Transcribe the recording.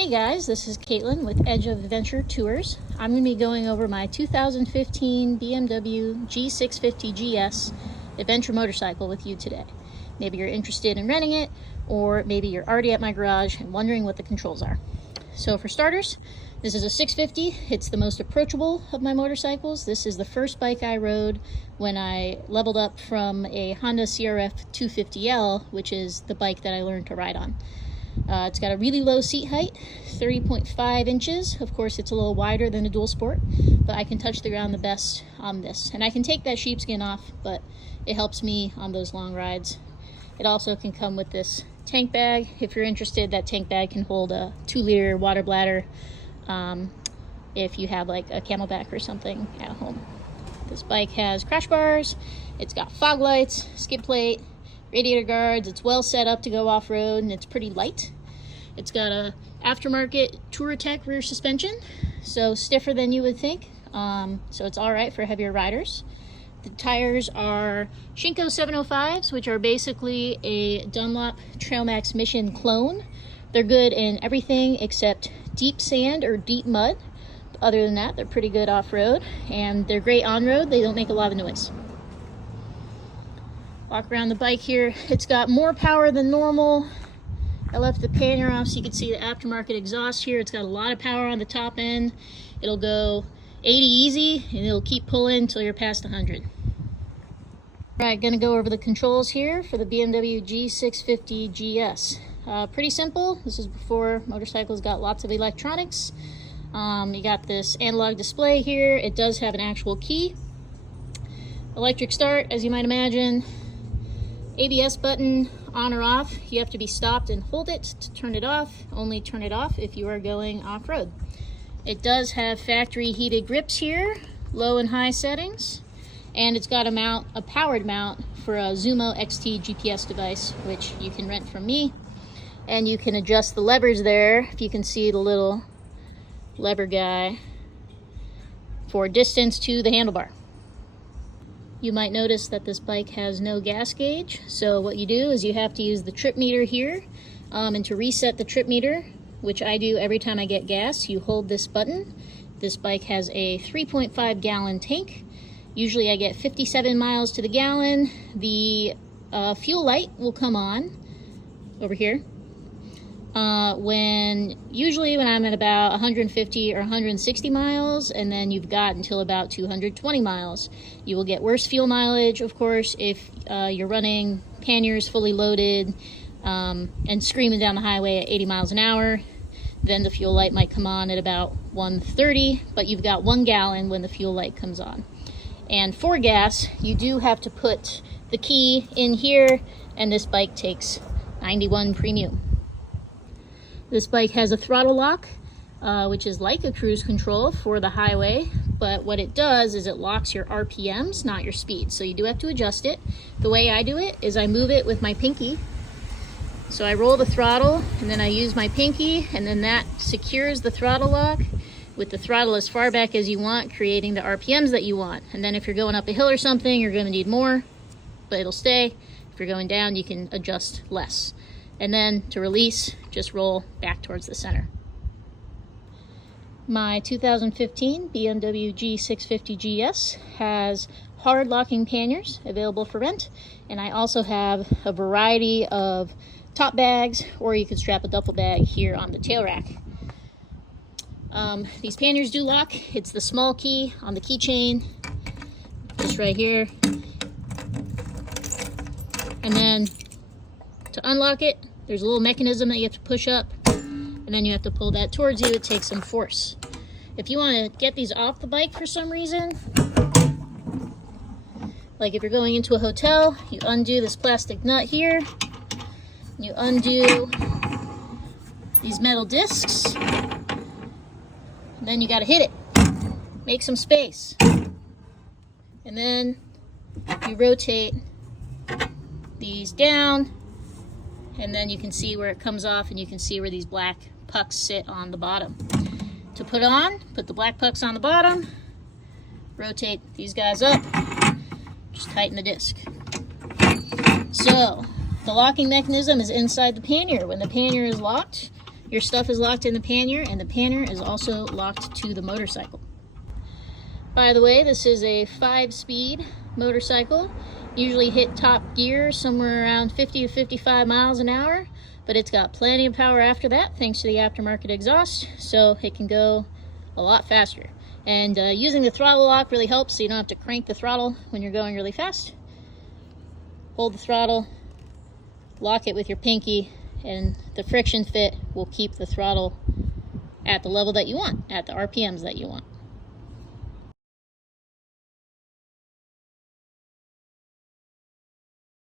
Hey guys, this is Caitlin with Edge of Adventure Tours. I'm going to be going over my 2015 BMW G650GS adventure motorcycle with you today. Maybe you're interested in renting it, or maybe you're already at my garage and wondering what the controls are. So for starters, this is a 650. It's the most approachable of my motorcycles. This is the first bike I rode when I leveled up from a Honda CRF 250L, which is the bike that I learned to ride on. It's got a really low seat height, 30.5 inches. Of course, it's a little wider than a dual sport, but I can touch the ground the best on this. And I can take that sheepskin off, but it helps me on those long rides. It also can come with this tank bag. If you're interested, that tank bag can hold a 2-liter water bladder if you have like a Camelback or something at home. This bike has crash bars, it's got fog lights, skid plate, radiator guards. It's well set up to go off-road, and it's pretty light. It's got a aftermarket Touratech rear suspension, so stiffer than you would think, so it's all right for heavier riders. The tires are Shinko 705s, which are basically a Dunlop Trailmax Mission clone. They're good in everything except deep sand or deep mud. Other than that, they're pretty good off-road, and they're great on-road. They don't make a lot of noise. Walk around the bike here. It's got more power than normal. I left the pannier off so you can see the aftermarket exhaust here. It's got a lot of power on the top end. It'll go 80 easy, and it'll keep pulling until you're past 100. All right, gonna go over the controls here for the BMW G650GS. Pretty simple. This is before motorcycles got lots of electronics. You got this analog display here. It does have an actual key. Electric start, as you might imagine. ABS button on or off. You have to be stopped and hold it to turn it off. Only turn it off if you are going off-road. It does have factory heated grips here, low and high settings, and it's got a powered mount for a Zumo XT GPS device, which you can rent from me. And you can adjust the levers there, if you can see the little lever guy, for distance to the handlebar. You might notice that this bike has no gas gauge, so what you do is you have to use the trip meter here, and to reset the trip meter, which I do every time I get gas, you hold this button. This bike has a 3.5 gallon tank. Usually I get 57 miles to the gallon. The fuel light will come on over here usually when I'm at about 150 or 160 miles, and then you've got until about 220 miles. You will get worse fuel mileage, of course, if you're running panniers fully loaded and screaming down the highway at 80 miles an hour. Then the fuel light might come on at about 130, but you've got 1 gallon when the fuel light comes on. And for gas, you do have to put the key in here, and this bike takes 91 premium. This bike has a throttle lock, which is like a cruise control for the highway, but what it does is it locks your RPMs, not your speed. So you do have to adjust it. The way I do it is I move it with my pinky. So I roll the throttle, and then I use my pinky, and then that secures the throttle lock with the throttle as far back as you want, creating the RPMs that you want. And then if you're going up a hill or something, you're gonna need more, but it'll stay. If you're going down, you can adjust less. And then to release, just roll back towards the center. My 2015 BMW G650GS has hard locking panniers available for rent, and I also have a variety of top bags, or you could strap a duffel bag here on the tail rack. These panniers do lock. It's the small key on the keychain, just right here. And then to unlock it, there's a little mechanism that you have to push up, and then you have to pull that towards you. It takes some force. If you want to get these off the bike for some reason, like if you're going into a hotel, you undo this plastic nut here, you undo these metal discs, and then you got to hit it. Make some space. And then you rotate these down, and then you can see where it comes off, and you can see where these black pucks sit on the bottom. To put on, put the black pucks on the bottom, rotate these guys up, just tighten the disc. So the locking mechanism is inside the pannier. When the pannier is locked, your stuff is locked in the pannier, and the pannier is also locked to the motorcycle. By the way, this is a 5-speed motorcycle. Usually hit top gear somewhere around 50 to 55 miles an hour, but it's got plenty of power after that thanks to the aftermarket exhaust, so it can go a lot faster. And using the throttle lock really helps, so you don't have to crank the throttle when you're going really fast. Hold the throttle, lock it with your pinky, and the friction fit will keep the throttle at the level that you want, at the RPMs that you want.